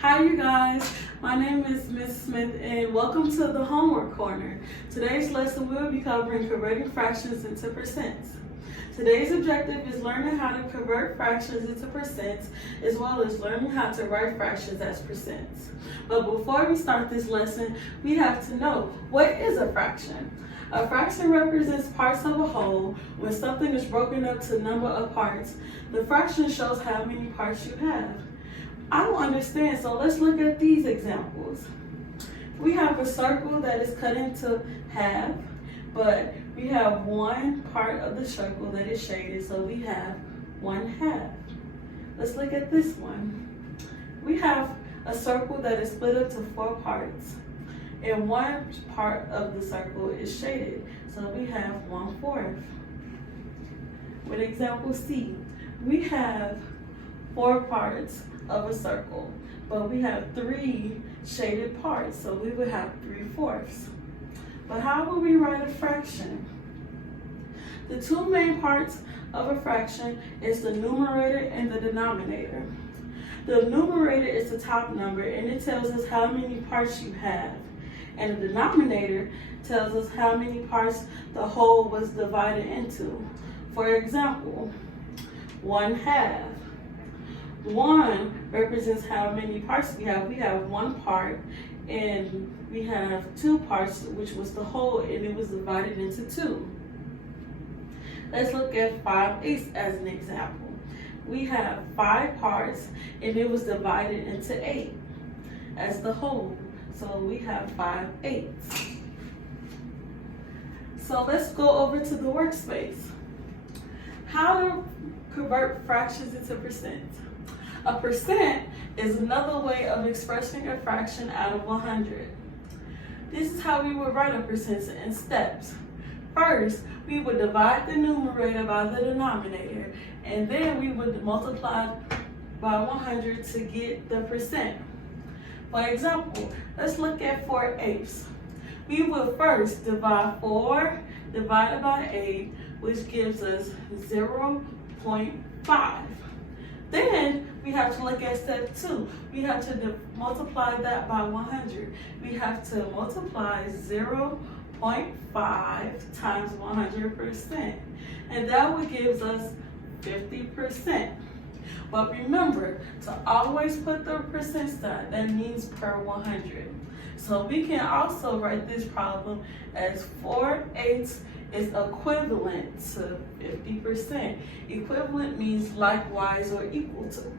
Hi you guys, my name is Ms. Smith and welcome to the Homework Corner. Today's lesson we'll be covering converting fractions into percents. Today's objective is learning how to convert fractions into percents as well as learning how to write fractions as percents. But before we start this lesson, we have to know, what is a fraction? A fraction represents parts of a whole. When something is broken up to number of parts, the fraction shows how many parts you have. I don't understand, so let's look at these examples. We have a circle that is cut into half, but we have one part of the circle that is shaded, so we have 1/2. Let's look at this one. We have a circle that is split up to 4 parts, and one part of the circle is shaded, so we have 1/4. With example C, we have 4 parts of a circle, but we have 3 shaded parts, so we would have 3/4. But how will we write a fraction? The two main parts of a fraction is the numerator and the denominator. The numerator is the top number and it tells us how many parts you have, and the denominator tells us how many parts the whole was divided into. For example, 1/2. 1 represents how many parts we have. We have 1 part and we have 2 parts, which was the whole, and it was divided into 2. Let's look at 5/8 as an example. We have 5 parts and it was divided into 8 as the whole. So we have 5/8. So let's go over to the workspace. How to convert fractions into percents. A percent is another way of expressing a fraction out of 100. This is how we would write a percent in steps. First, we would divide the numerator by the denominator, and then we would multiply by 100 to get the percent. For example, let's look at 4/8. We would first divide 4 divided by 8, which gives us 0.5. Then we have to look at step 2. We have to multiply that by 100. We have to multiply 0.5 times 100%, and that would give us 50%. But remember to always put the percent sign, that means per 100. So we can also write this problem as 4/8 is equivalent to 50%. Equivalent means likewise or equal to.